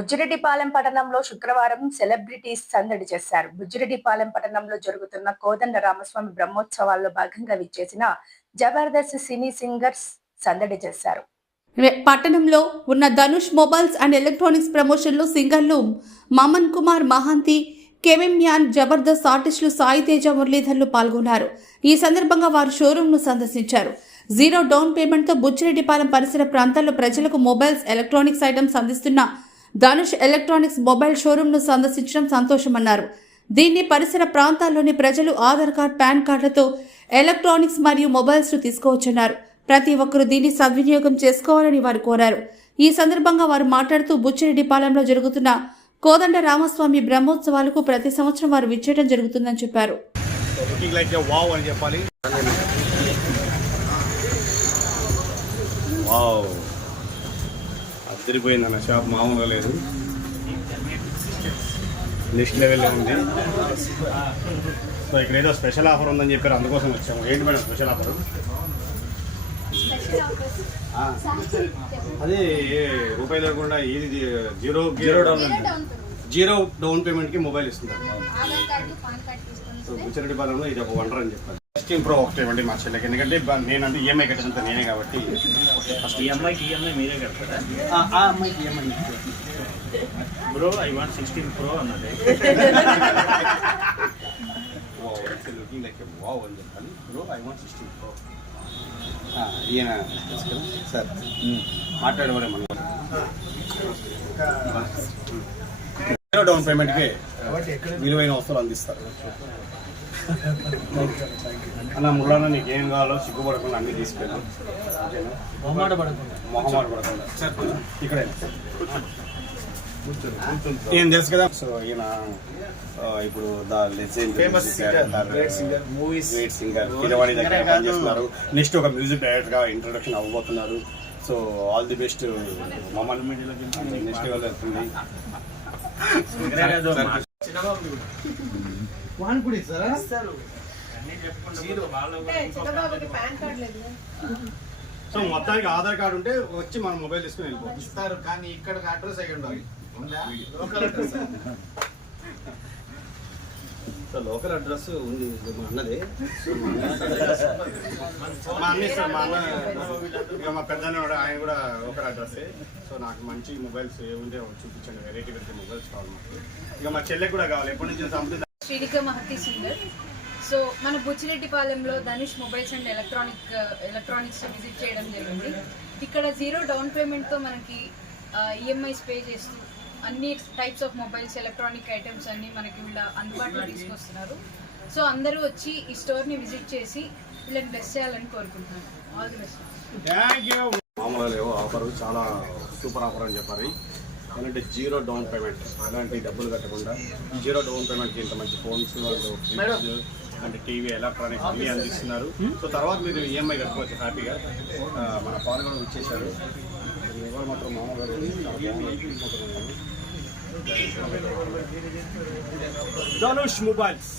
బుజ్జిరెడ్డిపాలెం పట్టణంలో శుక్రవారం సెలబ్రిటీస్ సందడి చేశారు. బుజ్జిరెడ్డిపాలెం పట్టణంలో జరుగుతున్న కోదండ రామస్వామి బ్రహ్మోత్సవాల్లో భాగంగా విచ్చేసిన జబర్దస్త్ సినీ సింగర్స్ సందడి చేశారు. పట్టణంలో ఉన్న ధనుష్ మొబైల్స్ అండ్ ఎలక్ట్రానిక్స్ ప్రమోషన్లో సింగర్లు మమన్ కుమార్ మహాంతి కెవెమ్యాన్ జబర్దస్త్ ఆర్టిస్టులు సాయి తేజ మురళీధర్లు పాల్గొన్నారు. ఈ సందర్భంగా వారు షోరూంను సందర్శించారు. జీరో డౌన్ పేమెంట్తో బుచ్చిరెడ్డిపాలెం పరిసర ప్రాంతాల్లో ప్రజలకు మొబైల్స్ ఎలక్ట్రానిక్స్ ఐటమ్స్ అందిస్తున్న ధనుష్ ఎలక్ట్రానిక్స్ మొబైల్ షోరూంను సందర్శించడం సంతోషమన్నారు. దీన్ని పరిసర ప్రాంతాల్లోని ప్రజలు ఆధార్ కార్డ్ పాన్ కార్డులతో ఎలక్ట్రానిక్స్ మరియు మొబైల్స్ తీసుకోవచ్చన్నారు. ప్రతి ఒక్కరూ దీన్ని సద్వినియోగం చేసుకోవాలని వారు కోరారు. ఈ సందర్భంగా వారు మాట్లాడుతూ బుచ్చిరెడ్డిపాలెంలో జరుగుతున్న కోదండ రామస్వామి బ్రహ్మోత్సవాలకు ప్రతి సంవత్సరం వారు విచ్చేయడం జరుగుతుందని చెప్పారు. అని చెప్పాలి. అదిరిపోయింది అన్న షాప్ మామూలుగా లేదు. నెక్స్ట్ లెవెల్లో ఉంది. సో ఇక్కడ ఏదో స్పెషల్ ఆఫర్ ఉందని చెప్పారు అందుకోసం వచ్చాము. ఏంటి మేడం స్పెషల్ ఆఫర్ అదే రూపాయి లేకుండా ఇది zero zero down zero down పేమెంట్కి mobile ఇస్తున్నారు. తీసుకొని సో బుచ్చిరెడ్డిపాలెంలో ఇది ఒక వండర్ అని చెప్పాలి. సిక్స్టీన్ ప్రో ఒకటి ఇవ్వండి మా చెల్లెకి. ఎందుకంటే బ- నేనంటే ఈఎంఐ కట్టేదంతా నేనే కాబట్టి. ఫస్ట్ ఈఎంఐకి ఈఎంఐ మీరే కడతారా? ఆ అమ్మాయికి EMI bro I want sixteen pro అన్నది. లుకింగ్ లైక్ వావ్ అని చెప్పాలి. Pro I want sixteen pro ఈయన సార్ మాట్లాడేవారే మనం. జీరో డౌన్ పేమెంట్కి విలువైన వస్తువులు అందిస్తారు. అన్న ముళ్ళన్న నీకు ఏం కావాలో సిగ్గుపడకుండా అన్ని తీసుకెళ్ళు ఓకేనా? మొహమాట పడకుండా. సార్ ఇక్కడే. ఏం తెలుసు కదా? సో ఈయన ఇప్పుడు సింగర్ కిరవాణి దగ్గర పనిచేస్తున్నారు నెక్స్ట్ ఒక మ్యూజిక్ డైరెక్టర్గా ఇంట్రొడక్షన్ అవ్వబోతున్నారు. సో ఆల్ ది బెస్ట్ మమ్మల్ని మీడియాలో నెక్స్ట్ వెళ్తుంది వాన్ కూడా ఇస్తారా సో మొత్తానికి ఆధార్ కార్డు ఉంటే వచ్చి మనం మొబైల్ తీసుకుని వెళ్ళిపోవచ్చు. ఇస్తారు కానీ ఇక్కడ అడ్రస్ అయ్యి ఉండాలి? Local address. So local address ఉంది మా అన్నది. సో మా అన్న- ఇస్తాడు, మా అన్న ఇక మా పెద్ద ఆయన కూడా లోకల్ అడ్రస్సే సో నాకు మంచి మొబైల్స్ ఏముంటే చూపించండి. వెరైటీ వెరైటీ మొబైల్స్ కావాలి మాకు. ఇక మా చెల్లెకి కూడా కావాలి. ఎప్పటి నుంచి something Srinika Mahathi singer. So మన బుచ్చిరెడ్డిపాలెంలో Dhanush mobiles and electronic electronics visit చేయడం జరిగింది. ఇక్కడ జీరో డౌన్ పేమెంట్తో మనకి ఈఎంఐస్ పే చేస్తూ అన్ని types of mobiles electronic items అన్ని మనకి వీళ్ళ అందుబాటులో తీసుకొస్తున్నారు. సో అందరూ వచ్చి ఈ స్టోర్ని విజిట్ చేసి వీళ్ళని బెస్ట్ చేయాలని కోరుకుంటున్నాను all the best thank you మామూలుగా లేవు. ఆఫర్ చాలా సూపర్ ఆఫర్ అని చెప్పారు ఏంటంటే జీరో డౌన్ పేమెంట్ అలాంటి డబ్బులు కట్టకుండా జీరో డౌన్ పేమెంట్కి ఇంత మంచి ఫోన్స్ ఫ్రిడ్జ్ అంటే టీవీ ఎలక్ట్రానిక్స్ అన్ని అందిస్తున్నారు. సో తర్వాత మీరు ఈఎంఐ కట్టుకోవచ్చు హ్యాపీగా. మన పాలు కూడా ఇచ్చేశారు ఎవరు మాత్రం బాగుంది. ధనుష్ మొబైల్స్.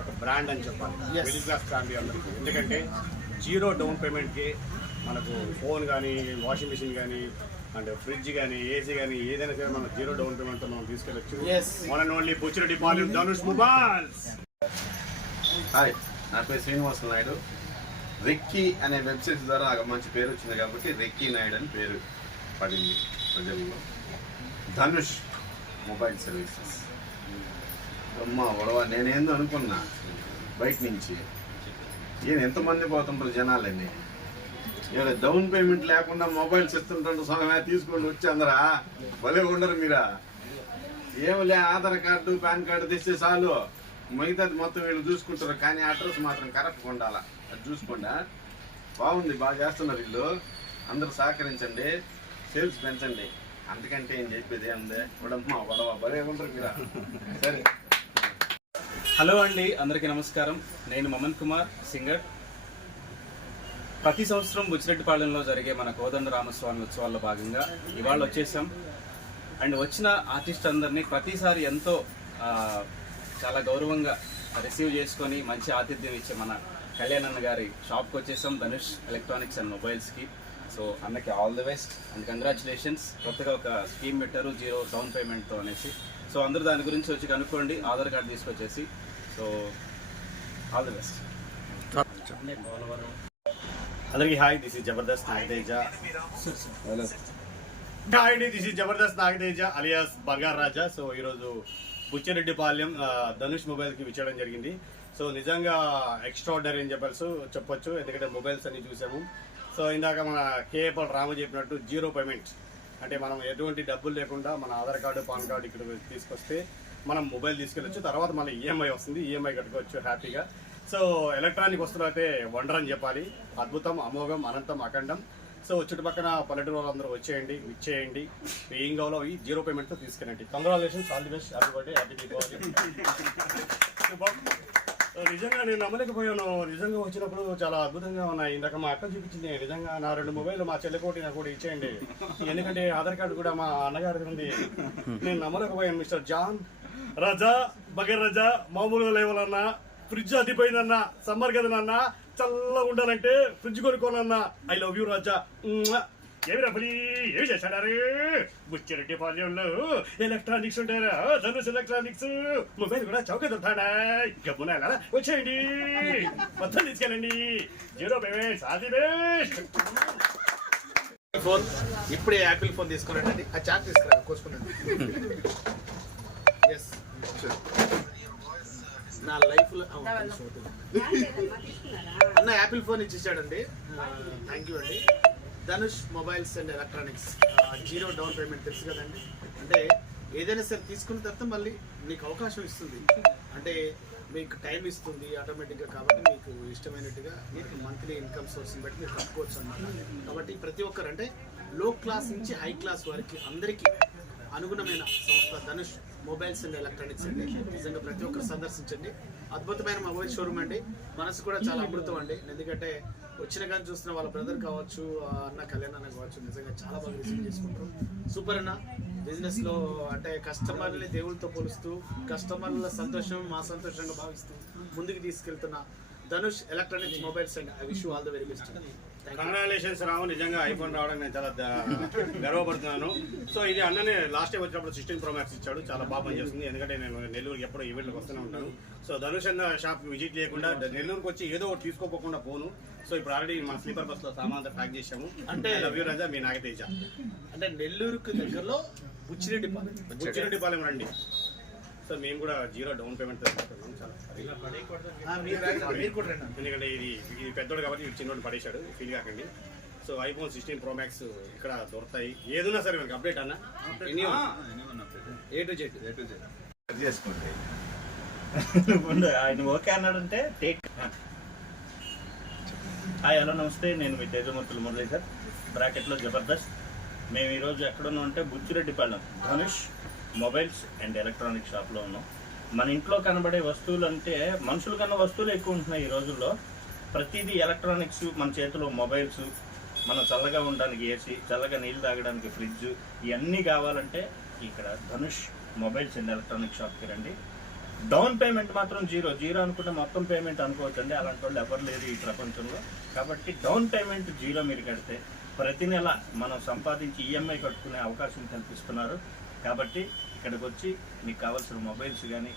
ఒక బ్రాండ్ అని చెప్పాలి. మిడిల్ క్లాస్ ఫ్యామిలీ అందరికీ. ఎందుకంటే జీరో డౌన్ పేమెంట్కి మనకు ఫోన్ కానీ వాషింగ్ మిషన్ కానీ అంటే ఫ్రిడ్జ్ కానీ ఏసీ కానీ ఏదైనా సరే మనం జీరో డౌన్ పేమెంట్తో మనం తీసుకెళ్ళచ్చు. One and only Buchireddypalem Dhanush mobiles hi నా పేరు శ్రీనివాస నాయుడు. రెక్కీ అనే వెబ్సైట్ ద్వారా నాకు మంచి పేరు వచ్చింది కాబట్టి రెక్కీ నాయుడు అని పేరు పడింది ప్రజల్లో. ధనుష్ మొబైల్ సర్వీసెస్ అమ్మ ఒడవ నేనేందో అనుకున్నా బయట నుంచి. ఈయన ఎంతమంది పోతుంటారు జనాలని ఇవాళ డౌన్ పేమెంట్ లేకుండా మొబైల్స్ ఇస్తుంటాడు స్వామి తీసుకోండి వచ్చి అందరా భలే ఉండరు మీరా. ఏమిలే ఆధార్ కార్డు పాన్ కార్డు తెస్తే చాలు. మిగతాది మొత్తం వీళ్ళు చూసుకుంటారు కానీ అడ్రస్ మాత్రం కరెక్ట్గా ఉండాలా? అది చూసుకోండా? బాగుంది బాగా చేస్తున్నారు వీళ్ళు. అందరూ సహకరించండి సేల్స్ పెంచండి. అందుకంటే ఏం చెప్పేది ఏముంది ఉడమ్మ వడవ భలే ఉంటారు మీరా. సరే. హలో అండి అందరికీ నమస్కారం. నేను మమన్ కుమార్ సింగర్. ప్రతి సంవత్సరం బుచ్చిరెడ్డిపాలెంలో జరిగే మన కోదండ రామస్వామి ఉత్సవాల్లో భాగంగా ఇవాళ వచ్చేసాం. అండ్ వచ్చిన ఆర్టిస్ట్ అందరినీ ప్రతిసారి ఎంతో చాలా గౌరవంగా రిసీవ్ చేసుకొని మంచి ఆతిథ్యం ఇచ్చే మన కళ్యాణ్ అన్న గారి షాప్కి వచ్చేసాం ధనుష్ ఎలక్ట్రానిక్స్ అండ్ మొబైల్స్కి. సో అన్నకి all the best and congratulations. కొత్తగా ఒక స్కీమ్ పెట్టారు జీరో డౌన్ పేమెంట్తో అనేసి. సో అందరూ దాని గురించి వచ్చి కనుక్కోండి ఆధార్ కార్డు తీసుకొచ్చేసి. So all the best. అందరికీ hi this is Jabardasth Nagateja. Hi అండి this is Jabardasth Nagateja alias Bangar Raja. So ఈరోజు బుచ్చిరెడ్డిపాలెం ధనుష్ మొబైల్కి విచ్చడం జరిగింది. సో నిజంగా ఎక్స్ట్రాడనరీ అని చెప్పాల్సి చెప్పొచ్చు ఎందుకంటే మొబైల్స్ అన్ని చూసాము. సో ఇందాక మన కేఏపల్ రాము చెప్పినట్టు జీరో పేమెంట్. అంటే మనం ఎటువంటి డబ్బులు లేకుండా మన ఆధార్ కార్డు పాన్ కార్డు ఇక్కడ తీసుకొస్తే మనం మొబైల్ తీసుకెళ్ళొచ్చు. తర్వాత మళ్ళీ ఈఎంఐ వస్తుంది. ఈఎంఐ కట్టుకోవచ్చు హ్యాపీగా. సో ఎలక్ట్రానిక్ వస్తువులు అయితే వండర్ అని చెప్పాలి. అద్భుతం అమోఘం అనంతం అఖండం. సో చుట్టుపక్కల పల్లెటూరు వాళ్ళందరూ వచ్చేయండి ఇచ్చేయండి ఏం కావాలో ఈ జీరో పేమెంట్తో తీసుకెళ్ళండి congratulations all the best happy birthday happy Deepavali so నిజంగా నేను నమ్మలేకపోయాను. నిజంగా వచ్చినప్పుడు చాలా అద్భుతంగా ఉన్నాయి. ఇందాక మా అక్క చూపించింది నిజంగా నా రెండు మొబైల్ మా చెల్లెకోటి నాకు కూడా ఇచ్చేయండి. ఎందుకంటే ఆధార్ కార్డు కూడా మా అన్నగారి ఉంది. నేను నమ్మలేకపోయాను మిస్టర్ జాన్. రజా బగర్ రజా మామూలుగా లేవాలన్నా. ఫ్రిడ్జ్ అదిపోయిందన్న సమ్మర్ కదా నాన్న. చల్లగా ఉండాలంటే ఫ్రిడ్జ్ కొనుక్కోనన్న ఐ లవ్ యూ రాజా. ఏమి రఫలి ఏమి చేశాడారు బుచ్చిరెడ్డి పాలెంలో ఎలక్ట్రానిక్స్ ఉంటారా ధనుష్ ఎలక్ట్రానిక్స్ మొబైల్ కూడా చౌక దొరుకుతాడా? గమ్మున వచ్చేయండి. మొత్తం తీసుకెళ్ళండి. జీరో పేమెంట్స్ అది బెస్ట్ ఫోన్ ఇప్పుడే యాపిల్ ఫోన్ తీసుకున్నాడండి. ఆ చాక్ తీసుకురా కోసుకున్నాను లో అన్న యాపిల్ ఫోన్ ఇచ్చేసాడండి. థ్యాంక్ యూ అండి. Dhanush mobiles and electronics zero down payment తెలుసు కదండి. అంటే ఏదైనా సరే తీసుకున్న తర్వాత మళ్ళీ నీకు అవకాశం ఇస్తుంది. అంటే మీకు టైం ఇస్తుంది ఆటోమేటిక్గా కాబట్టి మీకు ఇష్టమైనట్టుగా మీకు మంత్లీ ఇన్కమ్ సోర్స్ని బట్టి మీరు కట్టుకోవచ్చు అన్నమాట. కాబట్టి ప్రతి ఒక్కరు అంటే లో క్లాస్ నుంచి హై క్లాస్ వారికి అందరికీ అనుగుణమైన సంస్థ ధనుష్ మొబైల్స్ అండ్ ఎలక్ట్రానిక్స్ అండి. నిజంగా ప్రతి ఒక్కరు సందర్శించండి. అద్భుతమైన మొబైల్ షోరూమ్ అండి. మనసు కూడా చాలా అమృతం అండి. ఎందుకంటే వచ్చిన కానీ చూస్తున్న వాళ్ళ బ్రదర్ కావచ్చు అన్న కళ్యాణ్ అన్న కావచ్చు నిజంగా చాలా బాగా రిసీవ్ చేసుకుంటారు. సూపర్ అన్న. బిజినెస్లో అంటే కస్టమర్ని దేవుళ్ళతో పోలుస్తూ కస్టమర్ల సంతోషం మా సంతోషంగా భావిస్తూ ముందుకు తీసుకెళ్తున్న Dhanush electronics mobiles and. I wish all the very best congratulations Rao నిజంగా ఐఫోన్ రావడానికి నేను చాలా గర్వపడుతున్నాను. సో ఇది అన్ననే లాస్ట్ టైం వచ్చినప్పుడు సిక్స్టీన్ ప్రో మ్యాక్స్ ఇచ్చాడు. చాలా బాగా పనిచేస్తుంది. ఎందుకంటే నేను నెల్లూరుకి ఎప్పుడో ఈవెంట్లకు వస్తూనే ఉంటాను. సో ధనుష్ అన్న షాప్ విజిట్ చేయకుండా నెల్లూరుకి వచ్చి ఏదో ఒకటి తీసుకోకుండా పోను. సో ఇప్పుడు ఆల్రెడీ మా స్లీపర్ బస్లో సామాన్ ప్యాక్ చేసాము అంటే లవ్ యూ రాజా మీ నాగతేజ అంటే నెల్లూరుకు దగ్గరలో బుచ్చిరెడ్డి పాలెం బుచ్చిరెడ్డిపాలెం రండి. సో మేము కూడా జీరో డౌన్ పేమెంట్ తీసుకుంటున్నాం చాలా ఎందుకంటే ఇది ఇది పెద్దోడు కాబట్టి చిన్నోడు పడేశాడు ఫీల్ కాకండి. So iPhone sixteen pro max ఇక్కడ దొరుకుతాయి. ఏదున్నా సరే మనకి అప్డేట్ అన్న. Any A to Z. చేసుకుంటే ముందు ఆయన ఓకే అన్నాడంటే టేక్ హాయ్ హలో నమస్తే. నేను మీ తేజమూర్తులు మురళీధర్. బ్రాకెట్లో జబర్దస్త్. మేము ఈరోజు ఎక్కడున్నాం అంటే Buchireddypalem Dhanush. Mobiles and electronic షాప్లో ఉన్నాం. మన ఇంట్లో కనబడే వస్తువులు అంటే మనుషుల కన్నా వస్తువులు ఎక్కువ ఉంటున్నాయి ఈ రోజుల్లో. ప్రతిదీ ఎలక్ట్రానిక్స్ మన చేతిలో మొబైల్స్ మనం చల్లగా ఉండడానికి ఏసీ చల్లగా నీళ్ళు తాగడానికి ఫ్రిడ్జ్ ఇవన్నీ కావాలంటే ఇక్కడ ధనుష్ మొబైల్స్ అండ్ ఎలక్ట్రానిక్ షాప్కి రండి. డౌన్ పేమెంట్ మాత్రం జీరో. జీరో అనుకుంటే మొత్తం పేమెంట్ అనుకోవచ్చండి. అలాంటి వాళ్ళు ఎవరు లేరు ఈ ప్రపంచంలో. కాబట్టి డౌన్ పేమెంట్ జీరో మీరు కడితే ప్రతి నెల మనం సంపాదించి ఈఎంఐ కట్టుకునే అవకాశం కల్పిస్తున్నారు. కాబట్టి ఇక్కడికి వచ్చి మీకు కావాల్సిన మొబైల్స్ కానీ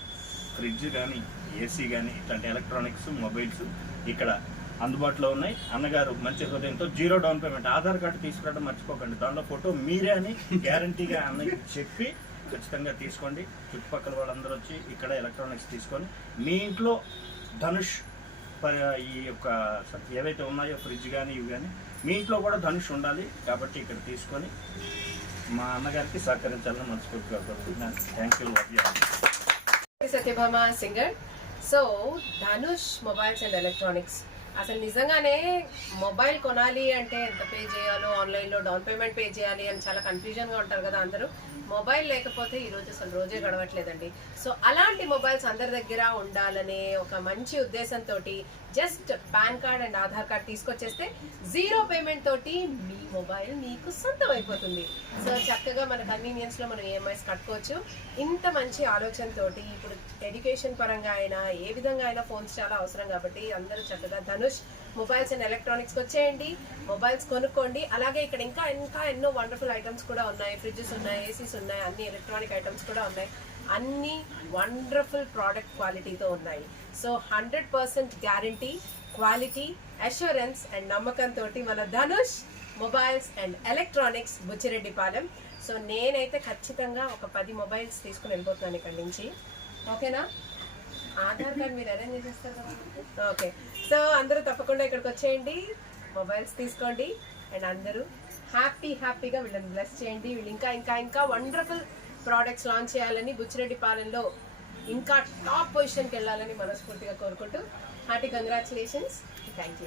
ఫ్రిడ్జ్ కానీ ఏసీ కానీ ఇట్లాంటి ఎలక్ట్రానిక్స్ మొబైల్స్ ఇక్కడ అందుబాటులో ఉన్నాయి. అన్నగారు మంచి హృదయంతో zero down payment. Aadhaar card తీసుకురావడం మర్చిపోకండి. దానిలో ఫోటో మీరే అని గ్యారంటీగా అన్నకి చెప్పి ఖచ్చితంగా తీసుకోండి. చుట్టుపక్కల వాళ్ళందరూ వచ్చి ఇక్కడ ఎలక్ట్రానిక్స్ తీసుకొని మీ ఇంట్లో ధనుష్ ప- ఈ యొక్క ఏవైతే ఉన్నాయో ఫ్రిడ్జ్ కానీ ఇవి కానీ మీ ఇంట్లో కూడా ధనుష్ ఉండాలి కాబట్టి ఇక్కడ తీసుకొని మా అన్నగారికి సహకరించాలని మనస్ఫూర్తిగా కోరుకుంటున్నాను. Thank you love you Satyabhama singer so Dhanush mobiles and electronics అసలు నిజంగానే మొబైల్ కొనాలి అంటే ఎంత పే చేయాలో ఆన్లైన్లో డౌన్ పేమెంట్ పే చేయాలి అని చాలా కన్ఫ్యూజన్గా ఉంటారు కదా అందరూ. మొబైల్ లేకపోతే ఈ రోజు అసలు రోజే గడవట్లేదండి. సో అలాంటి మొబైల్స్ అందరి దగ్గర ఉండాలనే ఒక మంచి ఉద్దేశంతో just PAN card and Aadhaar card తీసుకొచ్చేస్తే zero payment తోటి మీ మొబైల్ మీకు సొంతం అయిపోతుంది. సో చక్కగా మన కన్వీనియన్స్లో మనం ఈఎంఐస్ కట్టుకోవచ్చు. ఇంత మంచి ఆలోచనతోటి ఇప్పుడు ఎడ్యుకేషన్ పరంగా అయినా ఏ విధంగా అయినా ఫోన్స్ చాలా అవసరం కాబట్టి అందరూ చక్కగా ధనుష్ మొబైల్స్ అండ్ ఎలక్ట్రానిక్స్కి వచ్చేయండి మొబైల్స్ కొనుక్కోండి. అలాగే ఇక్కడ ఇంకా ఇంకా ఎన్నో వండర్ఫుల్ ఐటమ్స్ కూడా ఉన్నాయి. ఫ్రిడ్జెస్ ఉన్నాయి ఏసీస్ ఉన్నాయి అన్ని ఎలక్ట్రానిక్ ఐటమ్స్ కూడా ఉన్నాయి. అన్ని వండర్ఫుల్ ప్రోడక్ట్ క్వాలిటీతో ఉన్నాయి. So hundred percent guarantee quality assurance and నమ్మకంతో మన Dhanush mobiles and electronics Buchireddypalem. So నేనైతే ఖచ్చితంగా ఒక పది మొబైల్స్ తీసుకుని వెళ్ళిపోతున్నాను ఇక్కడి నుంచి. ఓకేనా? ఆధార్ కార్డ్ మీరు అరేంజ్ చేసేస్తారు కదా. ఓకే. సో అందరూ తప్పకుండా ఇక్కడికి వచ్చేయండి. మొబైల్స్ తీసుకోండి. అండ్ అందరూ హ్యాపీ హ్యాపీగా వీళ్ళని బ్లెస్ చేయండి. వీళ్ళు ఇంకా ఇంకా ఇంకా వండర్ఫుల్ ప్రోడక్ట్స్ లాంచ్ చేయాలని బుచ్చిరెడ్డి పాలెంలో ఇంకా టాప్ పొజిషన్కి వెళ్ళాలని మనస్ఫూర్తిగా కోరుకుంటూ hearty congratulations. Thank you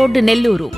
Nellore